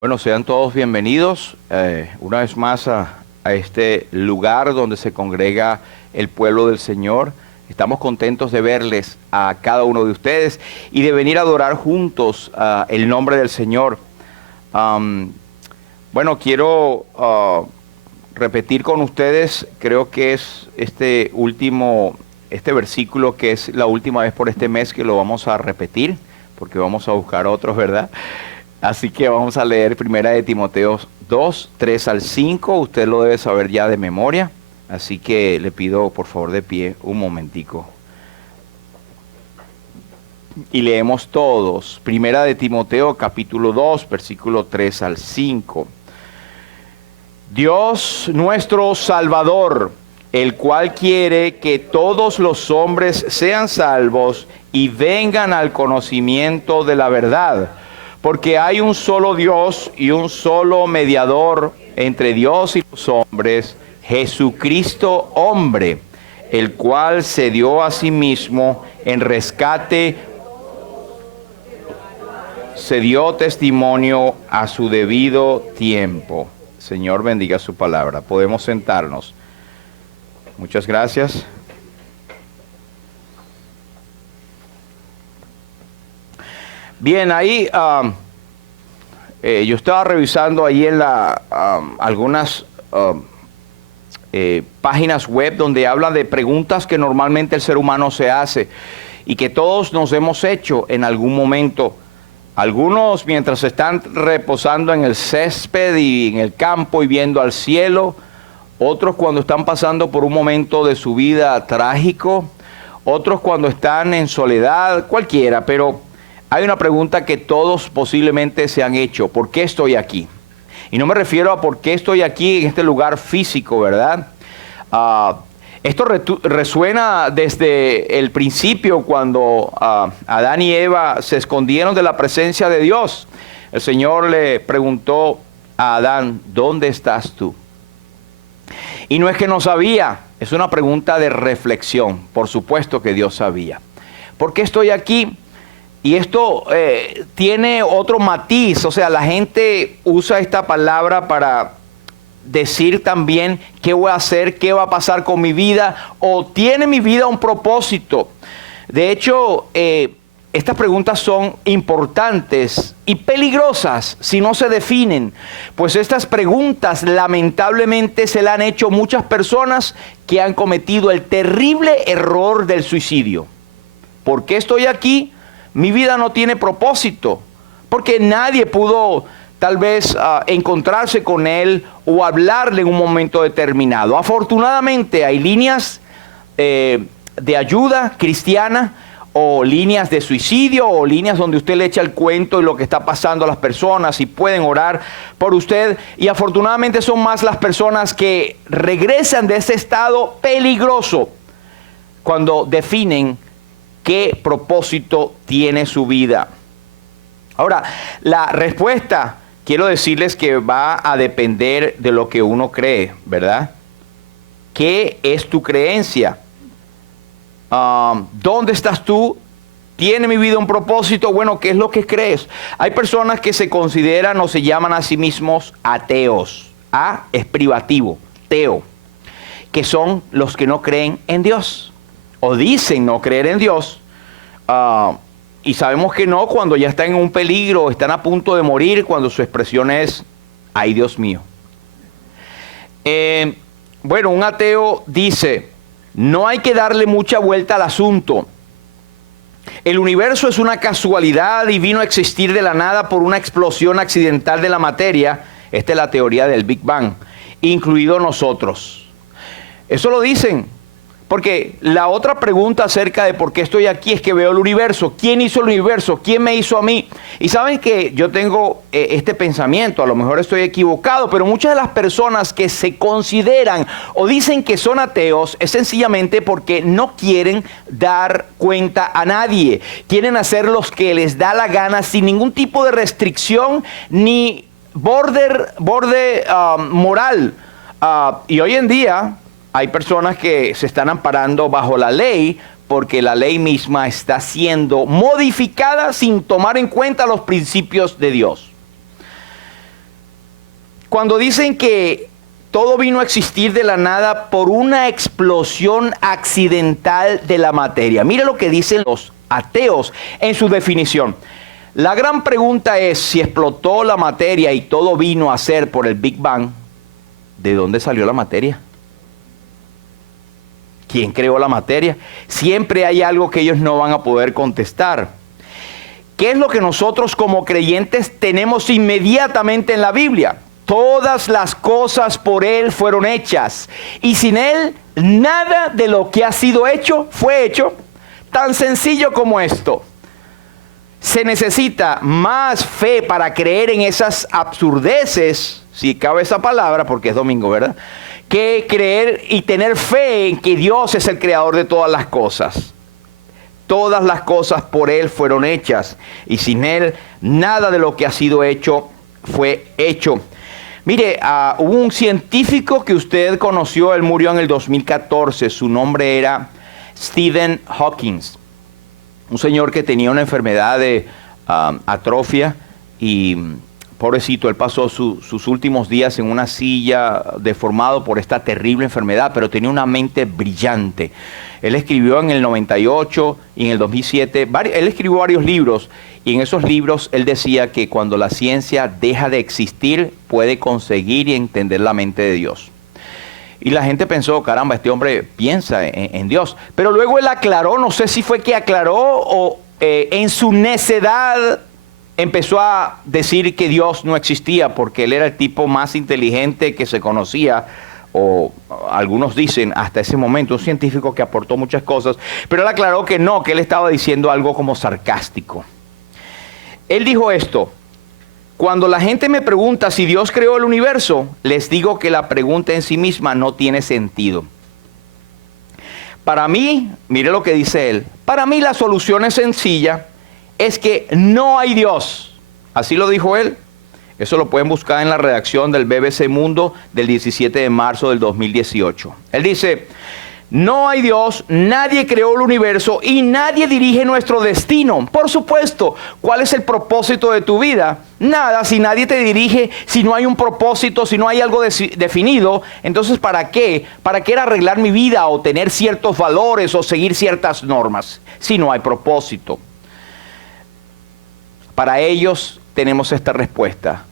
Bueno, sean todos bienvenidos una vez más a este lugar donde se congrega el pueblo del Señor. Estamos contentos de verles a cada uno de ustedes y de venir a adorar juntos el nombre del Señor. Bueno, quiero repetir con ustedes, creo que es este versículo que es la última vez por este mes que lo vamos a repetir, porque vamos a buscar otros, ¿verdad? Así que vamos a leer Primera de Timoteo 2, 3 al 5. Usted lo debe saber ya de memoria. Así que le pido por favor de pie un momentico. Y leemos todos. Primera de Timoteo capítulo 2, versículo 3 al 5. Dios nuestro Salvador, el cual quiere que todos los hombres sean salvos y vengan al conocimiento de la verdad. Porque hay un solo Dios y un solo mediador entre Dios y los hombres, Jesucristo hombre, el cual se dio a sí mismo en rescate, se dio testimonio a su debido tiempo. Señor, bendiga su palabra. Podemos sentarnos. Muchas gracias. Bien, ahí yo estaba revisando ahí en algunas páginas web donde habla de preguntas que normalmente el ser humano se hace y que todos nos hemos hecho en algún momento. Algunos mientras están reposando en el césped y en el campo y viendo al cielo, otros cuando están pasando por un momento de su vida trágico, otros cuando están en soledad, cualquiera, pero hay una pregunta que todos posiblemente se han hecho: ¿por qué estoy aquí? Y no me refiero a por qué estoy aquí en este lugar físico, ¿verdad? Esto resuena desde el principio cuando Adán y Eva se escondieron de la presencia de Dios. El Señor le preguntó a Adán: ¿dónde estás tú? Y no es que no sabía, es una pregunta de reflexión. Por supuesto que Dios sabía. ¿Por qué estoy aquí? Y esto tiene otro matiz, o sea, la gente usa esta palabra para decir también qué voy a hacer, qué va a pasar con mi vida, o tiene mi vida un propósito. De hecho, estas preguntas son importantes y peligrosas si no se definen, pues estas preguntas lamentablemente se las han hecho muchas personas que han cometido el terrible error del suicidio. ¿Por qué estoy aquí? Mi vida no tiene propósito, porque nadie pudo tal vez encontrarse con él o hablarle en un momento determinado. Afortunadamente hay líneas de ayuda cristiana, o líneas de suicidio, o líneas donde usted le echa el cuento y lo que está pasando a las personas y pueden orar por usted. Y afortunadamente son más las personas que regresan de ese estado peligroso cuando definen qué propósito tiene su vida. Ahora, la respuesta, quiero decirles que va a depender de lo que uno cree, ¿verdad? ¿Qué es tu creencia? ¿Dónde estás tú? ¿Tiene mi vida un propósito? Bueno, ¿qué es lo que crees? Hay personas que se consideran o se llaman a sí mismos ateos. A es privativo, teo, que son los que no creen en Dios, o dicen no creer en Dios, y sabemos que no cuando ya están en un peligro, están a punto de morir, cuando su expresión es: ¡ay, Dios mío! Bueno, un ateo dice: no hay que darle mucha vuelta al asunto. El universo es una casualidad y vino a existir de la nada por una explosión accidental de la materia. Esta es la teoría del Big Bang, incluido nosotros. Eso lo dicen. Porque la otra pregunta acerca de por qué estoy aquí es que veo el universo. ¿Quién hizo el universo? ¿Quién me hizo a mí? Y saben que yo tengo este pensamiento, a lo mejor estoy equivocado, pero muchas de las personas que se consideran o dicen que son ateos es sencillamente porque no quieren dar cuenta a nadie. Quieren hacer lo que les da la gana sin ningún tipo de restricción ni borde moral. Y hoy en día hay personas que se están amparando bajo la ley porque la ley misma está siendo modificada sin tomar en cuenta los principios de Dios. Cuando dicen que todo vino a existir de la nada por una explosión accidental de la materia. Mira lo que dicen los ateos en su definición. La gran pregunta es, si explotó la materia y todo vino a ser por el Big Bang, ¿de dónde salió la materia? ¿Quién creó la materia? Siempre hay algo que ellos no van a poder contestar. ¿Qué es lo que nosotros como creyentes tenemos inmediatamente en la Biblia? Todas las cosas por Él fueron hechas, y sin Él nada de lo que ha sido hecho fue hecho. Tan sencillo como esto. Se necesita más fe para creer en esas absurdeces, si cabe esa palabra, porque es domingo, ¿verdad?, que creer y tener fe en que Dios es el creador de todas las cosas. Todas las cosas por Él fueron hechas, y sin Él nada de lo que ha sido hecho fue hecho. Mire, hubo un científico que usted conoció, él murió en el 2014, su nombre era Stephen Hawking. Un señor que tenía una enfermedad de atrofia y pobrecito, él pasó sus últimos días en una silla deformado por esta terrible enfermedad, pero tenía una mente brillante. Él escribió en el 98 y en el 2007, él escribió varios libros, y en esos libros él decía que cuando la ciencia deja de existir, puede conseguir y entender la mente de Dios. Y la gente pensó, caramba, este hombre piensa en Dios. Pero luego él aclaró, no sé si fue que aclaró o en su necedad empezó a decir que Dios no existía, porque él era el tipo más inteligente que se conocía, o algunos dicen hasta ese momento, un científico que aportó muchas cosas, pero él aclaró que no, que él estaba diciendo algo como sarcástico. Él dijo esto: cuando la gente me pregunta si Dios creó el universo, les digo que la pregunta en sí misma no tiene sentido. Para mí, mire lo que dice él, para mí la solución es sencilla, es que no hay Dios. Así lo dijo él. Eso lo pueden buscar en la redacción del BBC Mundo del 17 de marzo del 2018. Él dice: no hay Dios, nadie creó el universo y nadie dirige nuestro destino. Por supuesto, ¿cuál es el propósito de tu vida? Nada, si nadie te dirige, si no hay un propósito, si no hay algo definido, entonces ¿para qué? ¿Para qué arreglar mi vida o tener ciertos valores o seguir ciertas normas si no hay propósito? Para ellos tenemos esta respuesta.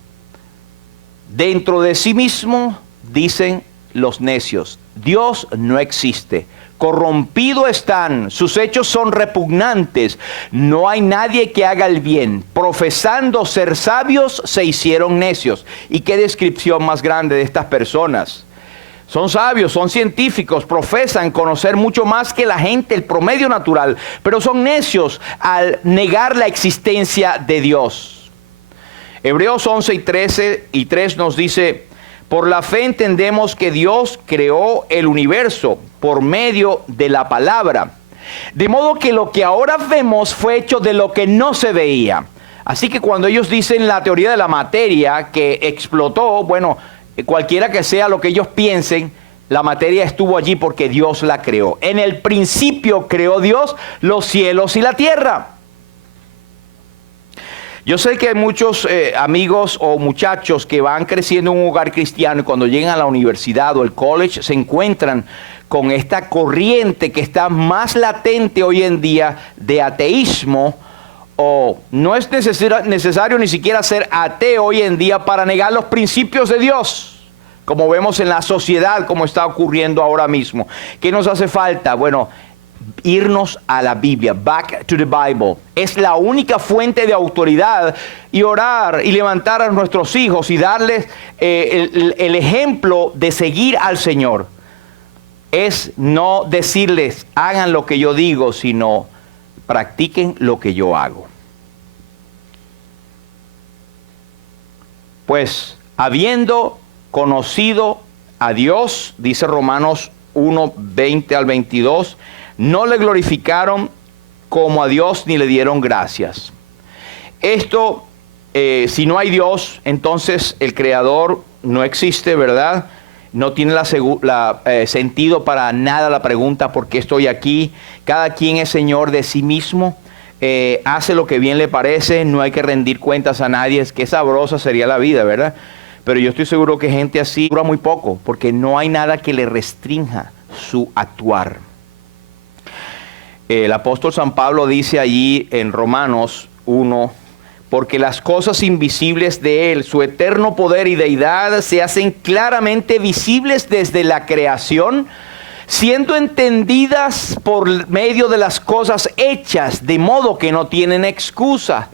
Dentro de sí mismo, dicen los necios, Dios no existe. Corrompido están, sus hechos son repugnantes. No hay nadie que haga el bien. Profesando ser sabios, se hicieron necios. ¿Y qué descripción más grande de estas personas? Son sabios, son científicos, profesan conocer mucho más que la gente, el promedio natural, pero son necios al negar la existencia de Dios. Hebreos 11 y 13 y 3 nos dice: por la fe entendemos que Dios creó el universo por medio de la palabra, de modo que lo que ahora vemos fue hecho de lo que no se veía. Así que cuando ellos dicen la teoría de la materia que explotó, bueno, cualquiera que sea lo que ellos piensen, la materia estuvo allí porque Dios la creó. En el principio creó Dios los cielos y la tierra. Yo sé que hay muchos amigos o muchachos que van creciendo en un hogar cristiano y cuando llegan a la universidad o el college se encuentran con esta corriente que está más latente hoy en día de ateísmo, o no es necesario ni siquiera ser ateo hoy en día para negar los principios de Dios, como vemos en la sociedad, como está ocurriendo ahora mismo. ¿Qué nos hace falta? Bueno, irnos a la Biblia, back to the Bible. Es la única fuente de autoridad, y orar y levantar a nuestros hijos y darles el ejemplo de seguir al Señor. Es no decirles hagan lo que yo digo, sino practiquen lo que yo hago. Pues habiendo conocido a Dios, dice Romanos 1, 20 al 22, no le glorificaron como a Dios ni le dieron gracias. Esto, si no hay Dios, entonces el Creador no existe, ¿verdad? No tiene sentido para nada la pregunta ¿por qué estoy aquí? Cada quien es señor de sí mismo, hace lo que bien le parece, no hay que rendir cuentas a nadie. Es que sabrosa sería la vida, ¿verdad? pero yo estoy seguro que gente así dura muy poco, porque no hay nada que le restrinja su actuar. El apóstol San Pablo dice allí en Romanos 1, porque las cosas invisibles de Él, su eterno poder y deidad, se hacen claramente visibles desde la creación, siendo entendidas por medio de las cosas hechas, de modo que no tienen excusa.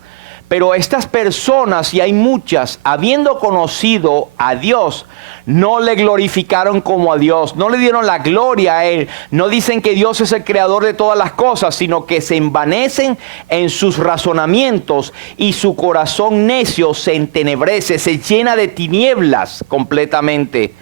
Pero estas personas, y hay muchas, habiendo conocido a Dios, no le glorificaron como a Dios, no le dieron la gloria a Él, no dicen que Dios es el creador de todas las cosas, sino que se envanecen en sus razonamientos y su corazón necio se entenebrece, se llena de tinieblas completamente.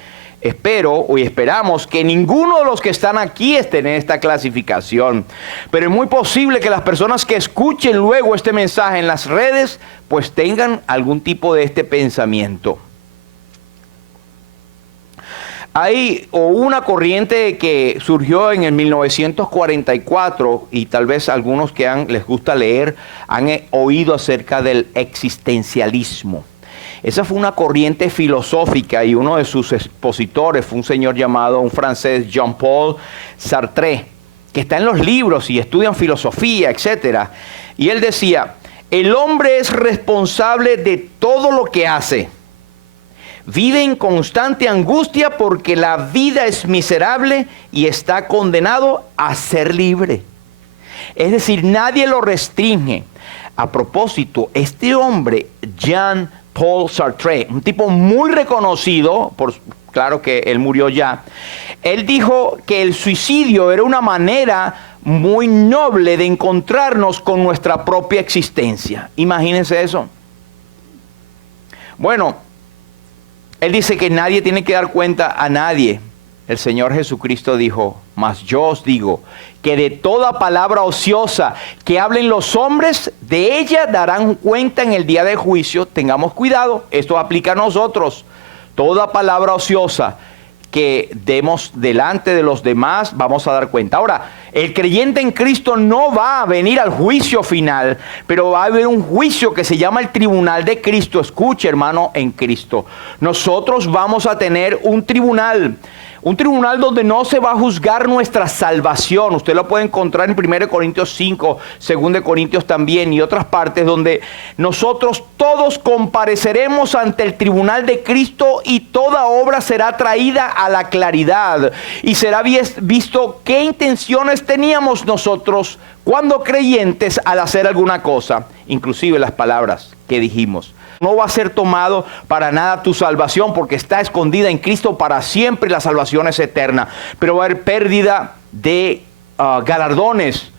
Esperamos que ninguno de los que están aquí estén en esta clasificación. Pero es muy posible que las personas que escuchen luego este mensaje en las redes, pues tengan algún tipo de este pensamiento. Hay una corriente que surgió en el 1944 y tal vez algunos que les gusta leer han oído acerca del existencialismo. Esa fue una corriente filosófica y uno de sus expositores fue un señor llamado, un francés, Jean-Paul Sartre, que está en los libros y estudian filosofía, etc. Y él decía, el hombre es responsable de todo lo que hace. Vive en constante angustia porque la vida es miserable y está condenado a ser libre. Es decir, nadie lo restringe. A propósito, este hombre, Jean-Paul Sartre, un tipo muy reconocido, claro que él murió ya, él dijo que el suicidio era una manera muy noble de encontrarnos con nuestra propia existencia. Imagínense eso. Bueno, él dice que nadie tiene que dar cuenta a nadie. El Señor Jesucristo dijo, mas yo os digo que de toda palabra ociosa que hablen los hombres, de ella darán cuenta en el día del juicio. Tengamos cuidado, esto aplica a nosotros. Toda palabra ociosa que demos delante de los demás, vamos a dar cuenta. Ahora, el creyente en Cristo no va a venir al juicio final, pero va a haber un juicio que se llama el tribunal de Cristo. Escuche, hermano, en Cristo. Nosotros vamos a tener un tribunal donde no se va a juzgar nuestra salvación. Usted lo puede encontrar en 1 Corintios 5, 2 Corintios también y otras partes donde nosotros todos compareceremos ante el tribunal de Cristo y toda obra será traída a la claridad y será visto qué intenciones teníamos nosotros cuando creyentes al hacer alguna cosa, inclusive las palabras que dijimos. No va a ser tomado para nada tu salvación porque está escondida en Cristo para siempre y la salvación es eterna. Pero va a haber pérdida de galardones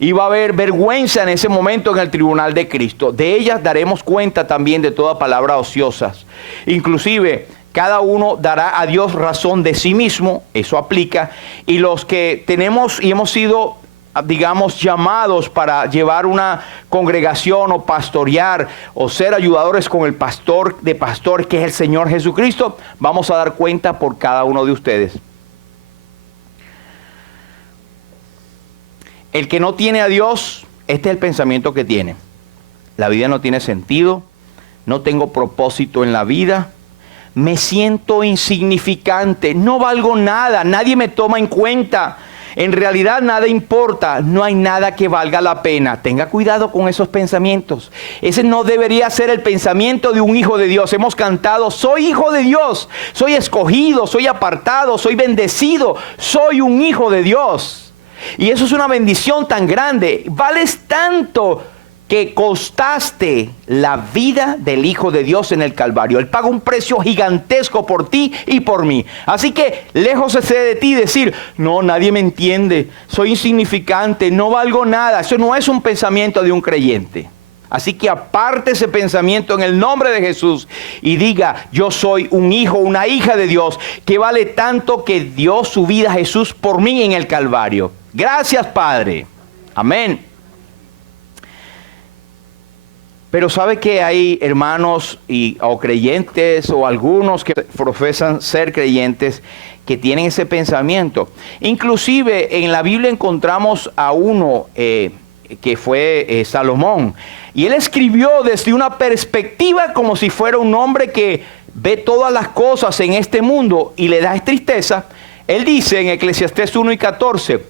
y va a haber vergüenza en ese momento en el tribunal de Cristo. De ellas daremos cuenta también de toda palabra ociosas. Inclusive cada uno dará a Dios razón de sí mismo, eso aplica. Y los que tenemos y hemos sido, digamos, llamados para llevar una congregación o pastorear o ser ayudadores con el pastor, que es el Señor Jesucristo, vamos a dar cuenta por cada uno de ustedes. El que no tiene a Dios, este es el pensamiento que tiene. La vida no tiene sentido, no tengo propósito en la vida, me siento insignificante, no valgo nada, nadie me toma en cuenta. En realidad nada importa, no hay nada que valga la pena. Tenga cuidado con esos pensamientos. Ese no debería ser el pensamiento de un hijo de Dios. Hemos cantado, soy hijo de Dios, soy escogido, soy apartado, soy bendecido, soy un hijo de Dios. Y eso es una bendición tan grande. Vales tanto que costaste la vida del Hijo de Dios en el Calvario. Él paga un precio gigantesco por ti y por mí. Así que lejos esté de ti decir, no, nadie me entiende, soy insignificante, no valgo nada. Eso no es un pensamiento de un creyente. Así que aparte ese pensamiento en el nombre de Jesús y diga, yo soy un hijo, una hija de Dios que vale tanto que dio su vida a Jesús por mí en el Calvario. Gracias, Padre. Amén. Pero sabe que hay hermanos o creyentes o algunos que profesan ser creyentes que tienen ese pensamiento. Inclusive en la Biblia encontramos a uno que fue Salomón. Y él escribió desde una perspectiva como si fuera un hombre que ve todas las cosas en este mundo y le da tristeza, él dice en Eclesiastés 1:14,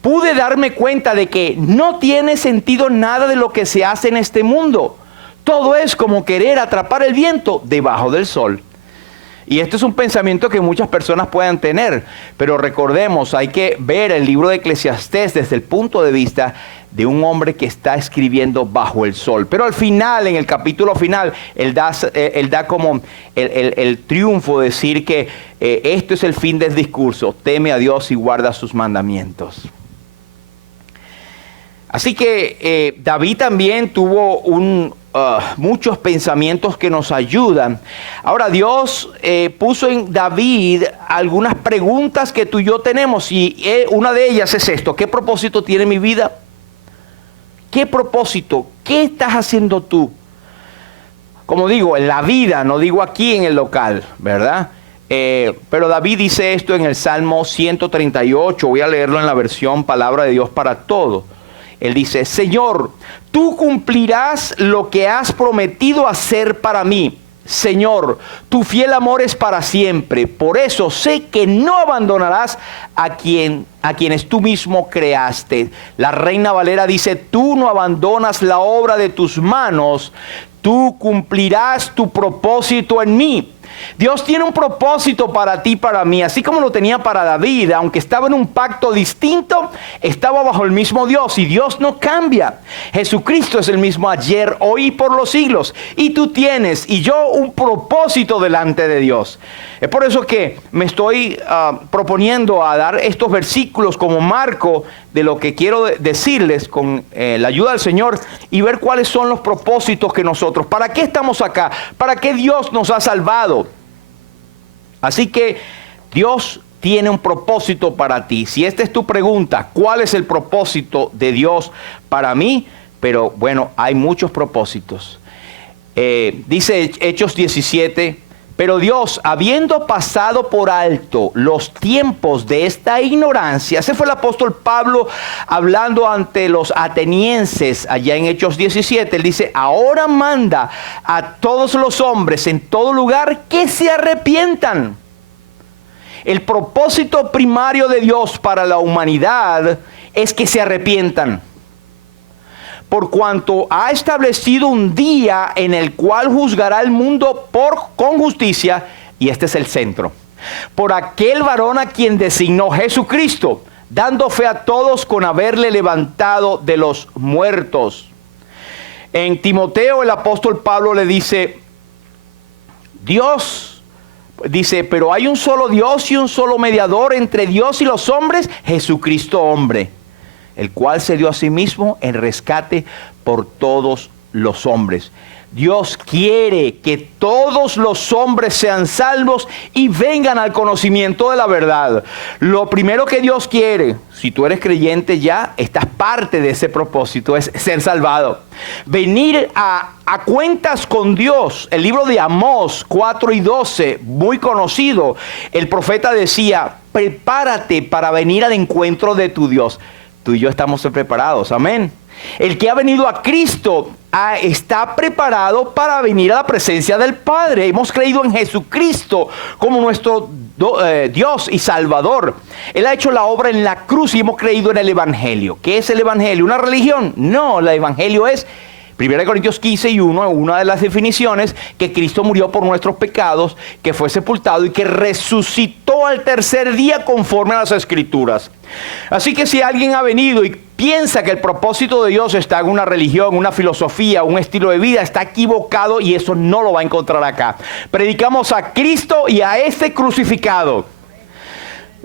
pude darme cuenta de que no tiene sentido nada de lo que se hace en este mundo. Todo es como querer atrapar el viento debajo del sol. Y este es un pensamiento que muchas personas puedan tener, pero recordemos, hay que ver el libro de Eclesiastés desde el punto de vista de un hombre que está escribiendo bajo el sol. Pero al final, en el capítulo final, él da como el triunfo de decir que esto es el fin del discurso: teme a Dios y guarda sus mandamientos. Así que David también tuvo muchos pensamientos que nos ayudan. Ahora, Dios puso en David algunas preguntas que tú y yo tenemos, y una de ellas es esto: ¿qué propósito tiene mi vida? ¿Qué propósito? ¿Qué estás haciendo tú? Como digo, en la vida, no digo aquí en el local, ¿verdad? Pero David dice esto en el Salmo 138, voy a leerlo en la versión Palabra de Dios para Todos. Él dice: Señor, tú cumplirás lo que has prometido hacer para mí. Señor, tu fiel amor es para siempre. Por eso sé que no abandonarás a quienes tú mismo creaste. La Reina Valera dice: tú no abandonas la obra de tus manos. Tú cumplirás tu propósito en mí. Dios tiene un propósito para ti y para mí, así como lo tenía para David. Aunque estaba en un pacto distinto, estaba bajo el mismo Dios, y Dios no cambia. Jesucristo es el mismo ayer, hoy y por los siglos. Y tú tienes y yo un propósito delante de Dios. Es por eso que me estoy proponiendo a dar estos versículos como marco de lo que quiero decirles con la ayuda del Señor, y ver cuáles son los propósitos que nosotros, ¿para qué estamos acá? ¿Para qué Dios nos ha salvado? Así que Dios tiene un propósito para ti. Si esta es tu pregunta, ¿cuál es el propósito de Dios para mí? Pero bueno, hay muchos propósitos. Dice Hechos 17... Pero Dios, habiendo pasado por alto los tiempos de esta ignorancia, ese fue el apóstol Pablo hablando ante los atenienses allá en Hechos 17, él dice: ahora manda a todos los hombres en todo lugar que se arrepientan. El propósito primario de Dios para la humanidad es que se arrepientan, por cuanto ha establecido un día en el cual juzgará al mundo con justicia, y este es el centro, por aquel varón a quien designó Jesucristo, dando fe a todos con haberle levantado de los muertos. En Timoteo el apóstol Pablo le dice: Dios dice, pero hay un solo Dios y un solo mediador entre Dios y los hombres, Jesucristo hombre, el cual se dio a sí mismo en rescate por todos los hombres. Dios quiere que todos los hombres sean salvos y vengan al conocimiento de la verdad. Lo primero que Dios quiere, si tú eres creyente ya, estás parte de ese propósito, es ser salvado. Venir a cuentas con Dios. El libro de Amós 4:12, muy conocido, el profeta decía: prepárate para venir al encuentro de tu Dios. Tú y yo estamos preparados, amén. El que ha venido a Cristo está preparado para venir a la presencia del Padre. Hemos creído en Jesucristo como nuestro Dios y Salvador. Él ha hecho la obra en la cruz y hemos creído en el Evangelio. ¿Qué es el Evangelio? ¿Una religión? No, el Evangelio es 1 Corintios 15:1, una de las definiciones, que Cristo murió por nuestros pecados, que fue sepultado y que resucitó al tercer día conforme a las Escrituras. Así que si alguien ha venido y piensa que el propósito de Dios está en una religión, una filosofía, un estilo de vida, está equivocado, y eso no lo va a encontrar acá. Predicamos a Cristo y a este crucificado.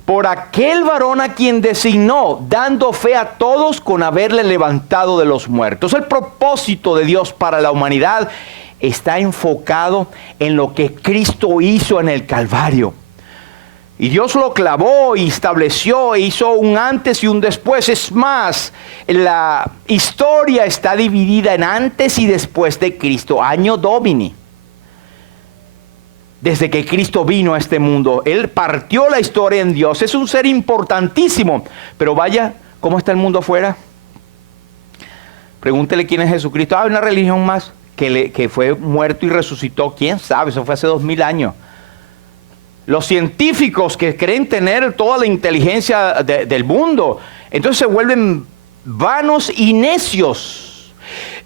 Por aquel varón a quien designó, dando fe a todos con haberle levantado de los muertos. El propósito de Dios para la humanidad está enfocado en lo que Cristo hizo en el Calvario. Y Dios lo clavó y estableció, hizo un antes y un después. Es más, la historia está dividida en antes y después de Cristo, Anno Domini. Desde que Cristo vino a este mundo, Él partió la historia en Dios. Es un ser importantísimo. Pero vaya, ¿cómo está el mundo afuera? Pregúntele quién es Jesucristo. Hay una religión más. que fue muerto y resucitó, quién sabe, eso fue hace 2000 años. Los científicos que creen tener toda la inteligencia del mundo, entonces se vuelven vanos y necios.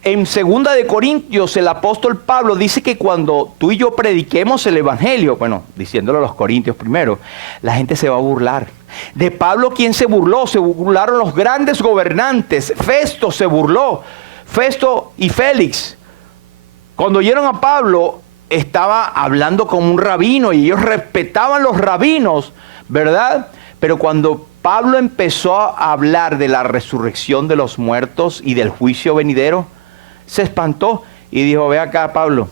En 2 de Corintios, el apóstol Pablo dice que cuando tú y yo prediquemos el evangelio, bueno, diciéndolo a los corintios primero, la gente se va a burlar. De Pablo, ¿quién se burló? Se burlaron los grandes gobernantes. Festo se burló. Festo y Félix. Cuando oyeron a Pablo, estaba hablando como un rabino y ellos respetaban los rabinos, ¿verdad? Pero cuando Pablo empezó a hablar de la resurrección de los muertos y del juicio venidero, se espantó y dijo, ve acá, Pablo,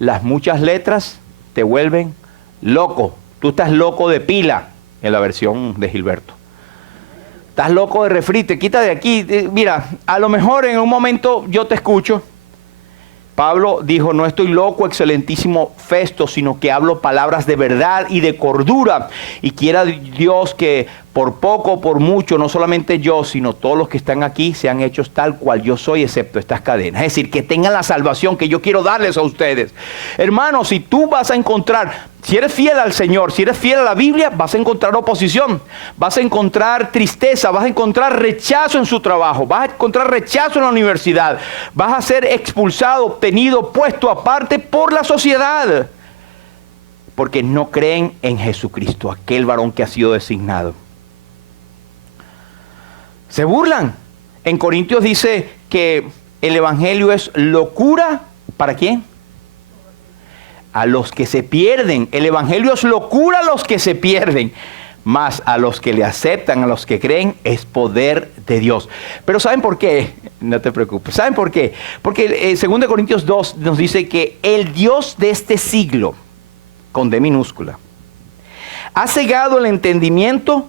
las muchas letras te vuelven loco. Tú estás loco de pila, en la versión de Gilberto. Estás loco de refri, te quita de aquí. Mira, a lo mejor en un momento yo te escucho. Pablo dijo, no estoy loco, excelentísimo Festo, sino que hablo palabras de verdad y de cordura. Y quiera Dios que por poco o por mucho, no solamente yo, sino todos los que están aquí sean hechos tal cual yo soy, excepto estas cadenas. Es decir, que tengan la salvación que yo quiero darles a ustedes. Hermanos, si tú vas a encontrar, si eres fiel al Señor, si eres fiel a la Biblia, vas a encontrar oposición, vas a encontrar tristeza, vas a encontrar rechazo en su trabajo, vas a encontrar rechazo en la universidad, vas a ser expulsado, obtenido, puesto aparte por la sociedad, porque no creen en Jesucristo, aquel varón que ha sido designado. Se burlan. En Corintios dice que el evangelio es locura. ¿Para quién? A los que se pierden. El evangelio es locura a los que se pierden. Mas a los que le aceptan, a los que creen, es poder de Dios. Pero ¿saben por qué? No te preocupes. ¿Saben por qué? Porque 2 Corintios 2 nos dice que el Dios de este siglo, con D minúscula, ha cegado el entendimiento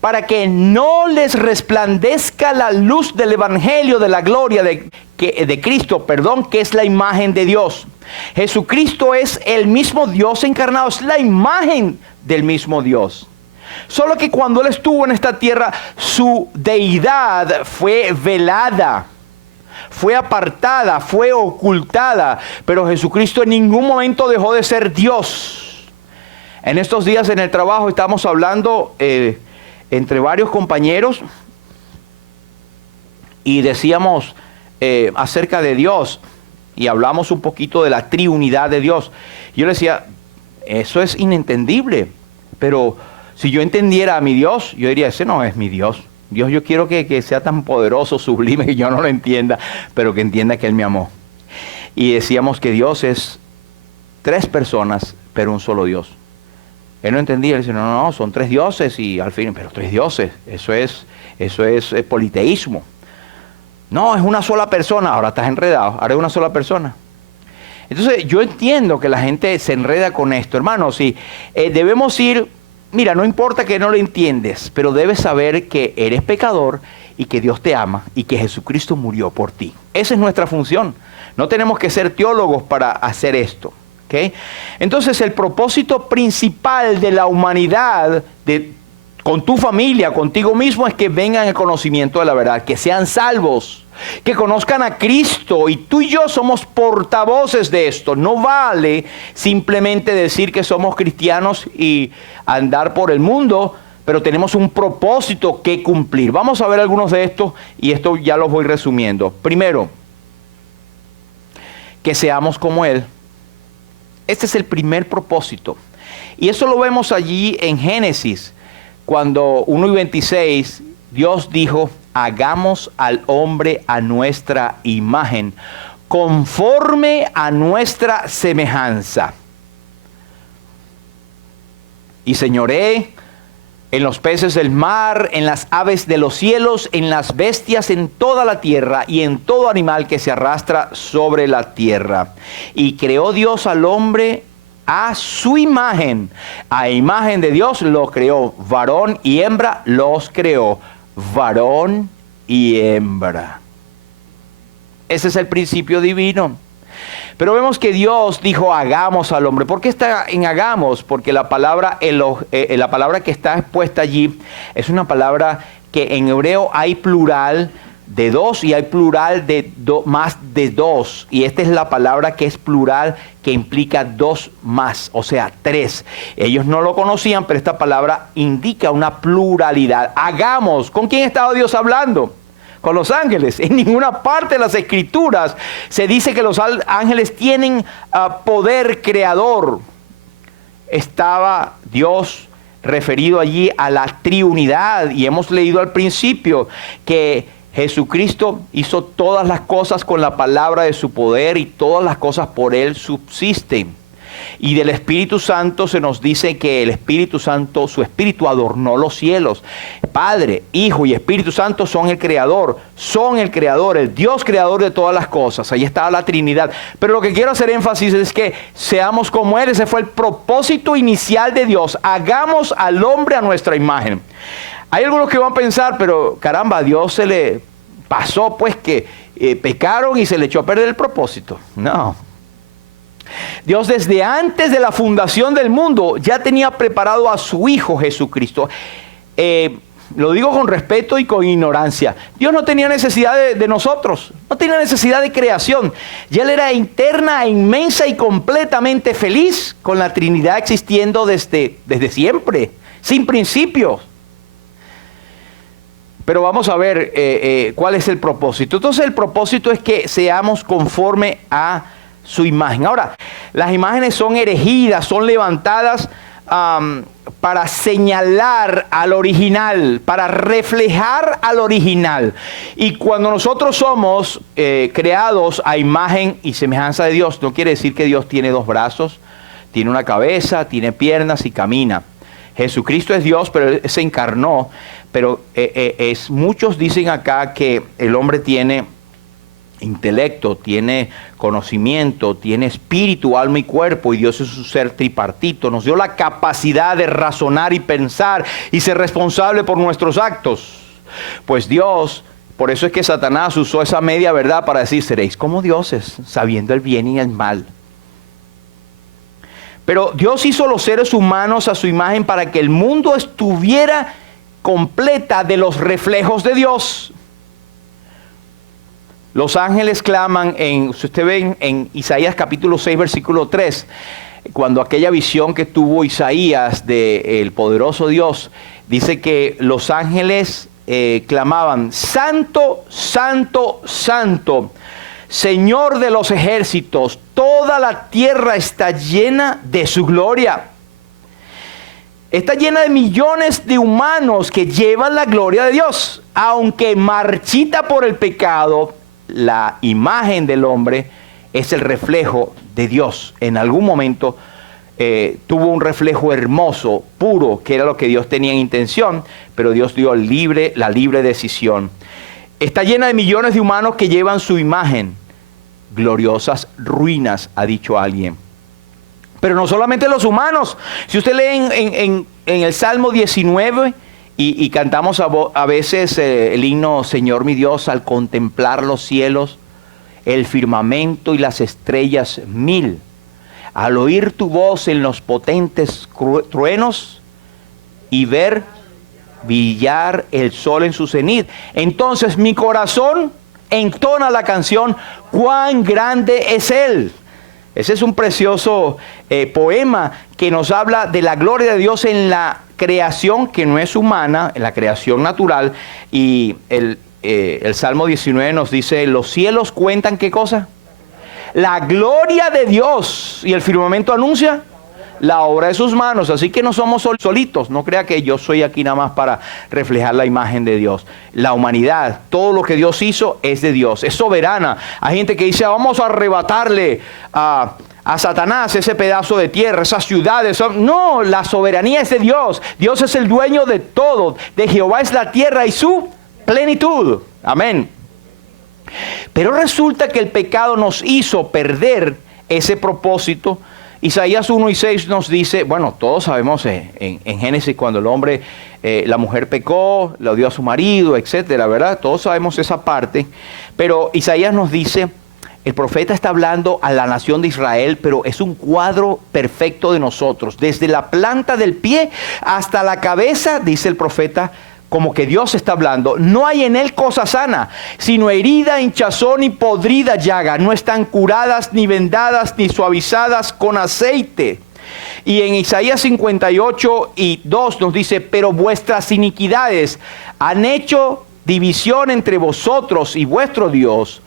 para que no les resplandezca la luz del evangelio de la gloria de Cristo, que es la imagen de Dios. Jesucristo es el mismo Dios encarnado, es la imagen del mismo Dios. Solo que cuando Él estuvo en esta tierra, su deidad fue velada, fue apartada, fue ocultada, pero Jesucristo en ningún momento dejó de ser Dios. En estos días en el trabajo estamos hablando entre varios compañeros y decíamos acerca de Dios y hablamos un poquito de la triunidad de Dios. Yo le decía, eso es inentendible, pero si yo entendiera a mi Dios, yo diría, ese no es mi Dios. Dios, yo quiero que sea tan poderoso, sublime, que yo no lo entienda, pero que entienda que Él me amó. Y decíamos que Dios es 3 personas, pero un solo Dios. Él no entendía, él dice, no, son 3 dioses y al fin, pero 3 dioses, eso es politeísmo. No, es una sola persona, ahora estás enredado, ahora es una sola persona. Entonces yo entiendo que la gente se enreda con esto, hermanos, y debemos ir, mira, no importa que no lo entiendes, pero debes saber que eres pecador y que Dios te ama y que Jesucristo murió por ti. Esa es nuestra función, no tenemos que ser teólogos para hacer esto. ¿Okay? Entonces el propósito principal de la humanidad, con tu familia, contigo mismo, es que vengan al conocimiento de la verdad, que sean salvos, que conozcan a Cristo, y tú y yo somos portavoces de esto. No vale simplemente decir que somos cristianos y andar por el mundo, pero tenemos un propósito que cumplir. Vamos a ver algunos de estos y esto ya los voy resumiendo. Primero, que seamos como Él. Este es el primer propósito. Y eso lo vemos allí en Génesis, cuando 1:26, Dios dijo, hagamos al hombre a nuestra imagen, conforme a nuestra semejanza. Y señoré en los peces del mar, en las aves de los cielos, en las bestias, en toda la tierra y en todo animal que se arrastra sobre la tierra. Y creó Dios al hombre a su imagen. A imagen de Dios lo creó. Varón y hembra los creó. Varón y hembra. Ese es el principio divino. Pero vemos que Dios dijo hagamos al hombre. ¿Por qué está en hagamos? Porque la palabra que está expuesta allí es una palabra que en hebreo hay plural, de dos y hay plural de más de dos. Y esta es la palabra que es plural, que implica dos más, o sea, tres. Ellos no lo conocían, pero esta palabra indica una pluralidad. Hagamos. ¿Con quién estaba Dios hablando? Con los ángeles. En ninguna parte de las Escrituras se dice que los ángeles tienen poder creador. Estaba Dios referido allí a la triunidad, y hemos leído al principio que Jesucristo hizo todas las cosas con la palabra de su poder y todas las cosas por él subsisten. Y del Espíritu Santo se nos dice que el Espíritu Santo, su Espíritu adornó los cielos. Padre, Hijo y Espíritu Santo son el Creador, el Dios creador de todas las cosas. Ahí está la Trinidad. Pero lo que quiero hacer énfasis es que seamos como Él. Ese fue el propósito inicial de Dios. Hagamos al hombre a nuestra imagen. Hay algunos que van a pensar, pero caramba, a Dios se le pasó pues que pecaron y se le echó a perder el propósito. No. Dios desde antes de la fundación del mundo ya tenía preparado a su Hijo Jesucristo. Lo digo con respeto y con ignorancia. Dios no tenía necesidad de nosotros, no tenía necesidad de creación. Ya Él era interna, inmensa y completamente feliz con la Trinidad existiendo desde siempre, sin principios. Pero vamos a ver cuál es el propósito. Entonces el propósito es que seamos conforme a su imagen. Ahora, las imágenes son erigidas, son levantadas para señalar al original, para reflejar al original. Y cuando nosotros somos creados a imagen y semejanza de Dios, no quiere decir que Dios tiene dos brazos, tiene una cabeza, tiene piernas y camina. Jesucristo es Dios, pero Él se encarnó. Pero muchos dicen acá que el hombre tiene intelecto, tiene conocimiento, tiene espíritu, alma y cuerpo, y Dios es un ser tripartito. Nos dio la capacidad de razonar y pensar y ser responsable por nuestros actos. Pues Dios, por eso es que Satanás usó esa media verdad para decir, seréis como dioses, sabiendo el bien y el mal. Pero Dios hizo los seres humanos a su imagen para que el mundo estuviera completa de los reflejos de Dios. Los ángeles claman, si usted ve en Isaías capítulo 6, versículo 3, cuando aquella visión que tuvo Isaías del poderoso Dios, dice que los ángeles clamaban, Santo, Santo, Santo, Señor de los ejércitos, toda la tierra está llena de su gloria. Está llena de millones de humanos que llevan la gloria de Dios. Aunque marchita por el pecado, la imagen del hombre es el reflejo de Dios. En algún momento tuvo un reflejo hermoso, puro, que era lo que Dios tenía en intención, pero Dios dio la libre decisión. Está llena de millones de humanos que llevan su imagen. Gloriosas ruinas, ha dicho alguien. Pero no solamente los humanos. Si usted lee en el Salmo 19 y cantamos a veces el himno Señor mi Dios, al contemplar los cielos, el firmamento y las estrellas mil, al oír tu voz en los potentes truenos y ver brillar el sol en su cenit, entonces mi corazón entona la canción, cuán grande es Él. Ese es un precioso poema que nos habla de la gloria de Dios en la creación que no es humana, en la creación natural. Y el Salmo 19 nos dice, los cielos cuentan ¿qué cosa? La gloria de Dios. Y el firmamento anuncia la obra de sus manos. Así que no somos solitos. No crea que yo soy aquí nada más para reflejar la imagen de Dios. La humanidad, todo lo que Dios hizo es de Dios, es soberana. Hay gente que dice, vamos a arrebatarle a Satanás ese pedazo de tierra, esas ciudades. No, la soberanía es de Dios. Dios es el dueño de todo. De Jehová es la tierra y su plenitud. Amén. Pero resulta que el pecado nos hizo perder ese propósito. Isaías 1 y 6 nos dice, bueno, todos sabemos en Génesis cuando el hombre, la mujer pecó, lo dio a su marido, etcétera, ¿verdad? Todos sabemos esa parte. Pero Isaías nos dice, el profeta está hablando a la nación de Israel, pero es un cuadro perfecto de nosotros. Desde la planta del pie hasta la cabeza, dice el profeta, como que Dios está hablando, no hay en él cosa sana, sino herida, hinchazón y podrida llaga. No están curadas, ni vendadas, ni suavizadas con aceite. Y en Isaías 58:2 nos dice, pero vuestras iniquidades han hecho división entre vosotros y vuestro Dios,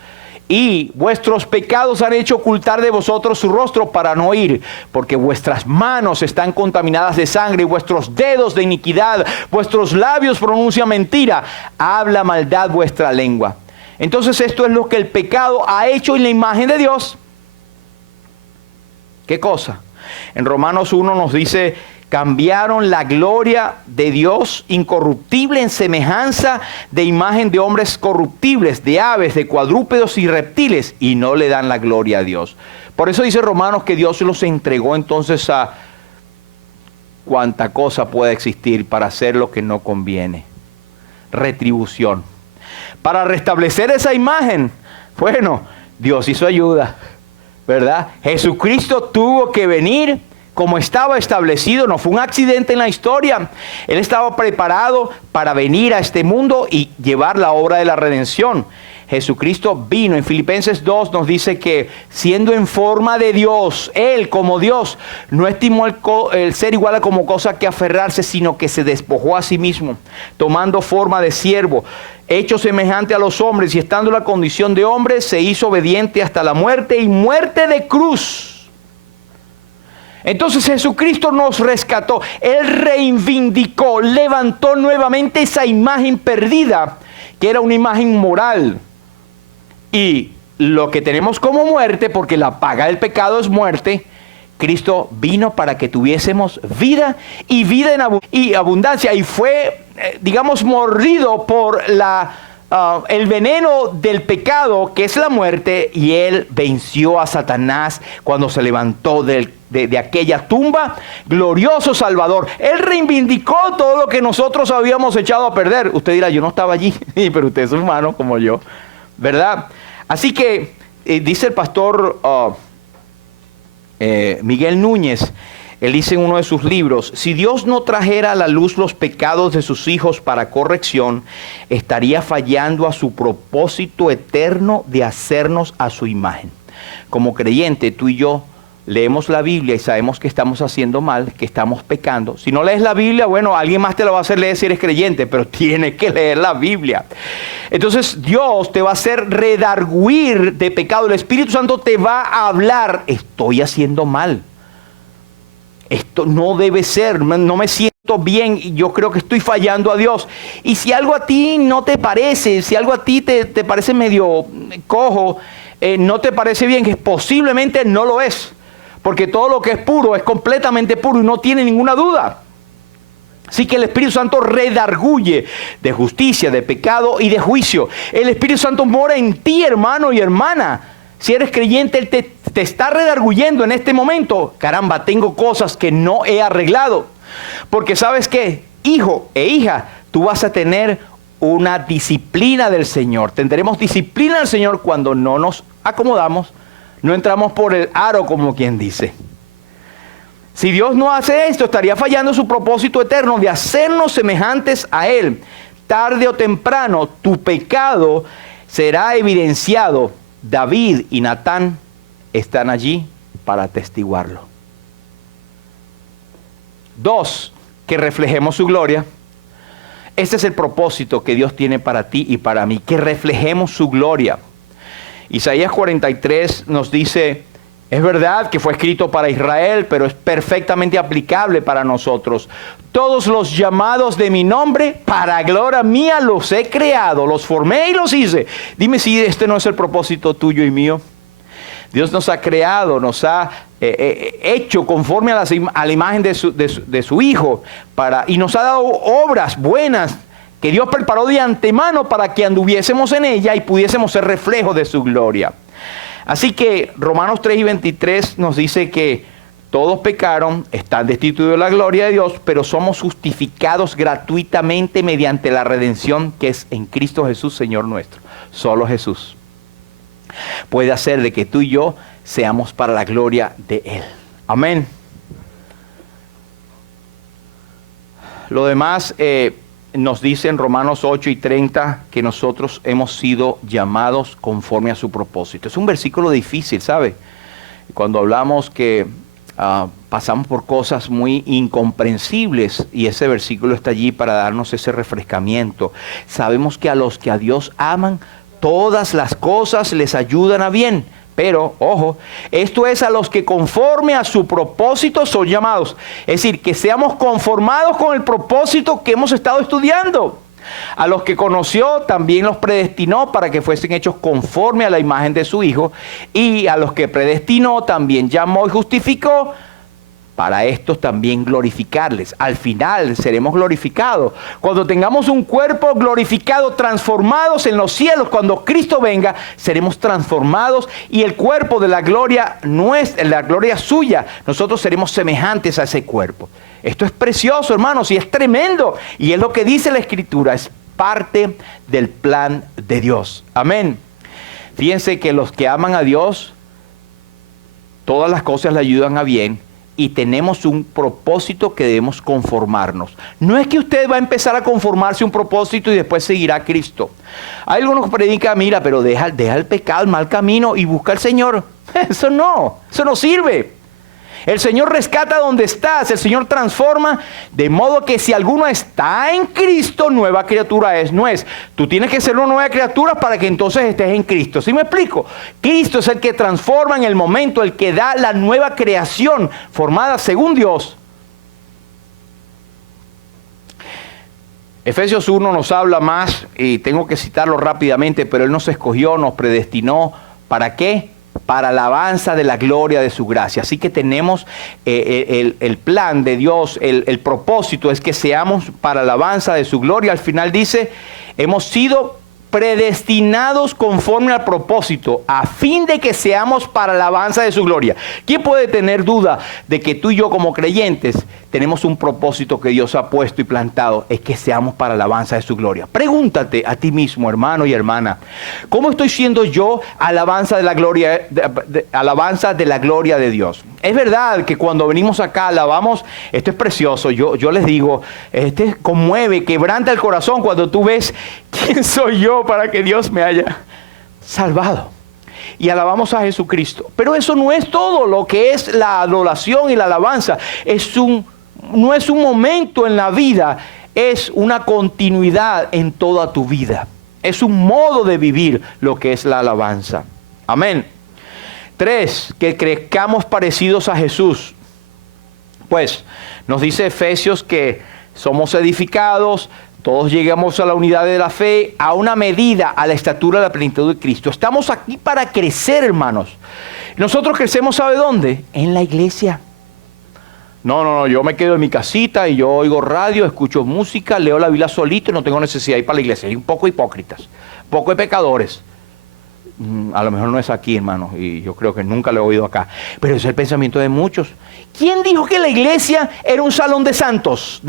y vuestros pecados han hecho ocultar de vosotros su rostro para no oír, porque vuestras manos están contaminadas de sangre y vuestros dedos de iniquidad, vuestros labios pronuncian mentira, habla maldad vuestra lengua. Entonces esto es lo que el pecado ha hecho en la imagen de Dios. ¿Qué cosa? En Romanos 1 nos dice, cambiaron la gloria de Dios incorruptible en semejanza de imagen de hombres corruptibles, de aves, de cuadrúpedos y reptiles, y no le dan la gloria a Dios. Por eso dice Romanos que Dios los entregó entonces a cuanta cosa pueda existir para hacer lo que no conviene. Retribución. Para restablecer esa imagen, bueno, Dios hizo ayuda, ¿verdad? Jesucristo tuvo que venir como estaba establecido, no fue un accidente en la historia. Él estaba preparado para venir a este mundo y llevar la obra de la redención. Jesucristo vino. En Filipenses 2 nos dice que siendo en forma de Dios, Él como Dios, no estimó el ser igual a como cosa que aferrarse, sino que se despojó a sí mismo, tomando forma de siervo, hecho semejante a los hombres, y estando en la condición de hombre, se hizo obediente hasta la muerte y muerte de cruz. Entonces Jesucristo nos rescató, Él reivindicó, levantó nuevamente esa imagen perdida, que era una imagen moral. Y lo que tenemos como muerte, porque la paga del pecado es muerte, Cristo vino para que tuviésemos vida y vida en abundancia. Y fue, digamos, mordido por el veneno del pecado, que es la muerte, y Él venció a Satanás cuando se levantó de aquella tumba. Glorioso Salvador. Él reivindicó todo lo que nosotros habíamos echado a perder. Usted dirá, yo no estaba allí, pero usted es humano como yo, ¿verdad? Así que dice el pastor Miguel Núñez, él dice en uno de sus libros, si Dios no trajera a la luz los pecados de sus hijos para corrección, estaría fallando a su propósito eterno de hacernos a su imagen. Como creyente, tú y yo leemos la Biblia y sabemos que estamos haciendo mal, que estamos pecando. Si no lees la Biblia, bueno, alguien más te lo va a hacer leer si eres creyente, pero tienes que leer la Biblia. Entonces Dios te va a hacer redarguir de pecado. El Espíritu Santo te va a hablar, estoy haciendo mal. Esto no debe ser, no me siento bien y yo creo que estoy fallando a Dios. Y si algo a ti no te parece, si algo a ti te parece medio cojo, no te parece bien, que posiblemente no lo es. Porque todo lo que es puro es completamente puro y no tiene ninguna duda. Así que el Espíritu Santo redarguye de justicia, de pecado y de juicio. El Espíritu Santo mora en ti, hermano y hermana. Si eres creyente, Él te está redarguyendo en este momento. Caramba, tengo cosas que no he arreglado. Porque ¿sabes qué? Hijo e hija, tú vas a tener una disciplina del Señor. Tendremos disciplina del Señor cuando no nos acomodamos. No entramos por el aro, como quien dice. Si Dios no hace esto, estaría fallando su propósito eterno de hacernos semejantes a Él. Tarde o temprano, tu pecado será evidenciado. David y Natán están allí para atestiguarlo. 2, que reflejemos su gloria. Este es el propósito que Dios tiene para ti y para mí, que reflejemos su gloria. Isaías 43 nos dice, es verdad que fue escrito para Israel, pero es perfectamente aplicable para nosotros. Todos los llamados de mi nombre, para gloria mía los he creado, los formé y los hice. Dime si este no es el propósito tuyo y mío. Dios nos ha creado, nos ha hecho conforme a la imagen de su Hijo, y nos ha dado obras buenas que Dios preparó de antemano para que anduviésemos en ella y pudiésemos ser reflejo de su gloria. Así que Romanos 3:23 nos dice que todos pecaron, están destituidos de la gloria de Dios, pero somos justificados gratuitamente mediante la redención que es en Cristo Jesús, Señor nuestro. Solo Jesús puede hacer de que tú y yo seamos para la gloria de Él. Amén. Lo demás nos dice en Romanos 8:30 que nosotros hemos sido llamados conforme a su propósito. Es un versículo difícil, ¿sabe? Cuando hablamos que pasamos por cosas muy incomprensibles y ese versículo está allí para darnos ese refrescamiento. Sabemos que a los que a Dios aman, todas las cosas les ayudan a bien. Pero, ojo, esto es a los que conforme a su propósito son llamados. Es decir, que seamos conformados con el propósito que hemos estado estudiando. A los que conoció también los predestinó para que fuesen hechos conforme a la imagen de su Hijo. Y a los que predestinó también llamó y justificó. Para estos también glorificarles. Al final seremos glorificados. Cuando tengamos un cuerpo glorificado, transformados en los cielos, cuando Cristo venga, seremos transformados y el cuerpo de la gloria la gloria suya, nosotros seremos semejantes a ese cuerpo. Esto es precioso, hermanos, y es tremendo. Y es lo que dice la Escritura, es parte del plan de Dios. Amén. Fíjense que los que aman a Dios, todas las cosas le ayudan a bien. Y tenemos un propósito que debemos conformarnos. No es que usted va a empezar a conformarse a un propósito y después seguirá a Cristo. Hay algunos que predican, mira, pero deja el pecado, el mal camino y busca al Señor. Eso no sirve. El Señor rescata donde estás, el Señor transforma, de modo que si alguno está en Cristo, nueva criatura es. No es, tú tienes que ser una nueva criatura para que entonces estés en Cristo. ¿Sí me explico? Cristo es el que transforma en el momento, el que da la nueva creación formada según Dios. Efesios 1 nos habla más, y tengo que citarlo rápidamente, pero Él nos escogió, nos predestinó. ¿Para qué? Para alabanza de la gloria de su gracia. Así que tenemos el plan de Dios, el propósito es que seamos para alabanza de su gloria. Al final dice, hemos sido predestinados conforme al propósito, a fin de que seamos para alabanza de su gloria. ¿Quién puede tener duda de que tú y yo como creyentes tenemos un propósito que Dios ha puesto y plantado? Es que seamos para alabanza de su gloria. Pregúntate a ti mismo, hermano y hermana, ¿cómo estoy siendo yo alabanza de la gloria, alabanza de la gloria de Dios? Es verdad que cuando venimos acá alabamos, esto es precioso, yo les digo, conmueve, quebranta el corazón cuando tú ves quién soy yo para que Dios me haya salvado. Y alabamos a Jesucristo. Pero eso no es todo lo que es la adoración y la alabanza. No es un momento en la vida, es una continuidad en toda tu vida. Es un modo de vivir lo que es la alabanza. Amén. 3, que crezcamos parecidos a Jesús. Pues nos dice Efesios que somos edificados, todos llegamos a la unidad de la fe, a una medida, a la estatura de la plenitud de Cristo. Estamos aquí para crecer, hermanos. Nosotros crecemos, ¿sabe dónde? En la iglesia. No, yo me quedo en mi casita y yo oigo radio, escucho música, leo la Biblia solito y no tengo necesidad de ir para la iglesia. Hay un poco de hipócritas, un poco de pecadores. A lo mejor no es aquí, hermano, y yo creo que nunca lo he oído acá. Pero ese es el pensamiento de muchos. ¿Quién dijo que la iglesia era un salón de santos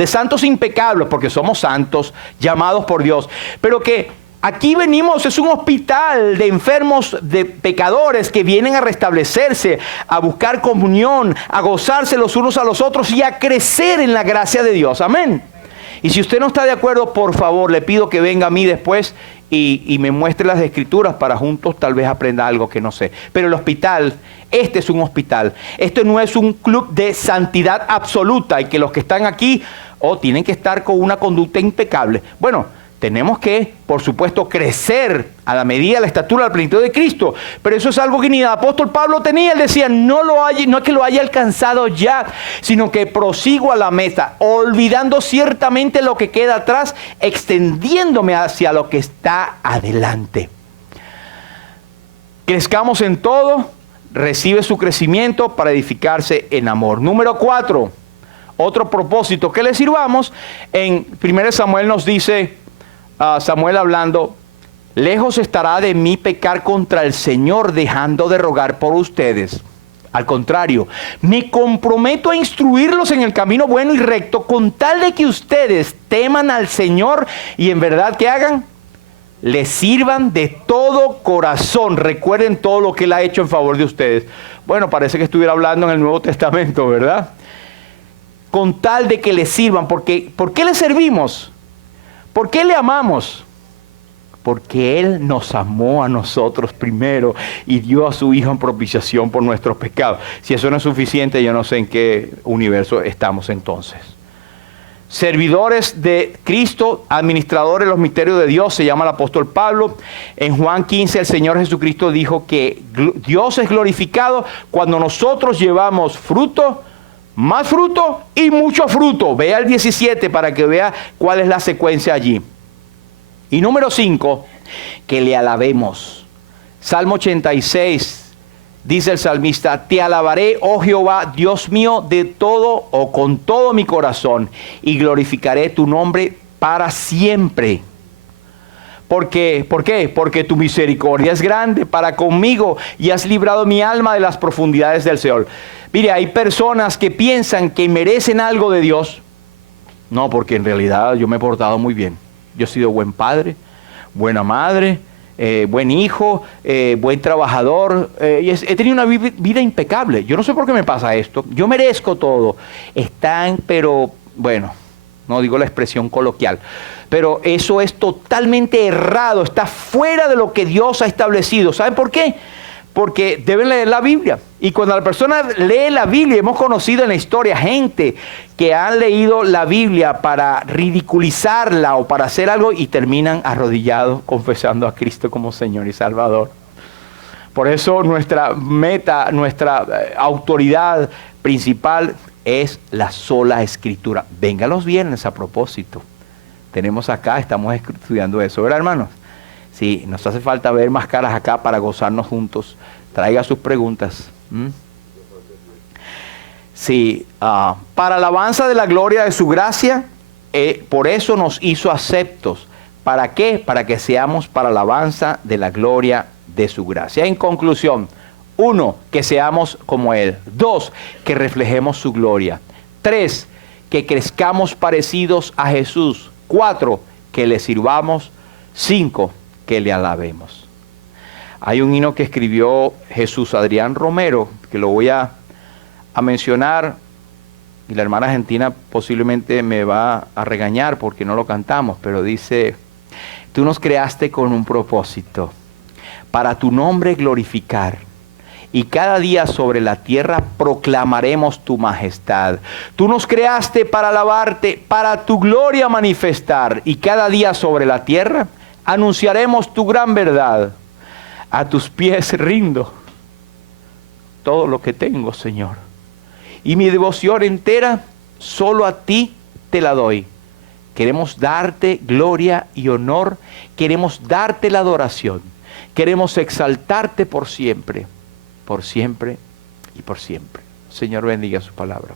impecables? Porque somos santos, llamados por Dios. Pero que aquí venimos, es un hospital de enfermos, de pecadores que vienen a restablecerse, a buscar comunión, a gozarse los unos a los otros y a crecer en la gracia de Dios. Amén. Y si usted no está de acuerdo, por favor, le pido que venga a mí después y me muestre las escrituras para juntos tal vez aprenda algo que no sé. Pero el hospital, este es un hospital. Este no es un club de santidad absoluta y que los que están aquí tienen que estar con una conducta impecable. Bueno, tenemos que, por supuesto, crecer a la medida de la estatura de la plenitud de Cristo. Pero eso es algo que ni el apóstol Pablo tenía. Él decía, no es que lo haya alcanzado ya, sino que prosigo a la meta, olvidando ciertamente lo que queda atrás, extendiéndome hacia lo que está adelante. Crezcamos en todo, recibe su crecimiento para edificarse en amor. Número 4, otro propósito que le sirvamos. En 1 Samuel nos dice, Samuel hablando, lejos estará de mí pecar contra el Señor dejando de rogar por ustedes. Al contrario, me comprometo a instruirlos en el camino bueno y recto con tal de que ustedes teman al Señor y en verdad que hagan, les sirvan de todo corazón. Recuerden todo lo que Él ha hecho en favor de ustedes. Bueno, parece que estuviera hablando en el Nuevo Testamento, ¿verdad? Con tal de que les sirvan, porque ¿por qué les servimos? ¿Por qué le amamos? Porque Él nos amó a nosotros primero y dio a su Hijo en propiciación por nuestros pecados. Si eso no es suficiente, yo no sé en qué universo estamos entonces. Servidores de Cristo, administradores de los misterios de Dios, se llama el apóstol Pablo. En Juan 15 el Señor Jesucristo dijo que Dios es glorificado cuando nosotros llevamos fruto, más fruto y mucho fruto. Vea el 17 para que vea cuál es la secuencia allí. Y número 5, que le alabemos. Salmo 86, dice el salmista, te alabaré, oh Jehová, Dios mío, de todo o con todo mi corazón, y glorificaré tu nombre para siempre. ¿Por qué? Porque tu misericordia es grande para conmigo y has librado mi alma de las profundidades del Seol. Mire, hay personas que piensan que merecen algo de Dios. No, porque en realidad yo me he portado muy bien. Yo he sido buen padre, buena madre, buen hijo, buen trabajador. Y he tenido una vida impecable. Yo no sé por qué me pasa esto. Yo merezco todo. Están, pero bueno, no digo la expresión coloquial. Pero eso es totalmente errado. Está fuera de lo que Dios ha establecido. ¿Saben por qué? Porque deben leer la Biblia. Y cuando la persona lee la Biblia, hemos conocido en la historia gente que han leído la Biblia para ridiculizarla o para hacer algo y terminan arrodillados confesando a Cristo como Señor y Salvador. Por eso nuestra meta, nuestra autoridad principal es la sola Escritura. Venga los viernes a propósito. Tenemos acá, estamos estudiando eso, ¿verdad, hermanos? Sí, nos hace falta ver más caras acá para gozarnos juntos. Traiga sus preguntas. Sí, para alabanza de la gloria de su gracia, por eso nos hizo aceptos. ¿Para qué? Para que seamos para alabanza de la gloria de su gracia. En conclusión, 1, que seamos como Él. 2, que reflejemos su gloria. 3, que crezcamos parecidos a Jesús. 4, que le sirvamos. 5, que le alabemos. Hay un himno que escribió Jesús Adrián Romero, que lo voy a mencionar, y la hermana argentina posiblemente me va a regañar porque no lo cantamos, pero dice, tú nos creaste con un propósito, para tu nombre glorificar, y cada día sobre la tierra proclamaremos tu majestad. Tú nos creaste para alabarte, para tu gloria manifestar, y cada día sobre la tierra anunciaremos tu gran verdad. A tus pies rindo todo lo que tengo, Señor. Y mi devoción entera solo a ti te la doy. Queremos darte gloria y honor. Queremos darte la adoración. Queremos exaltarte por siempre y por siempre. Señor, bendiga su palabra.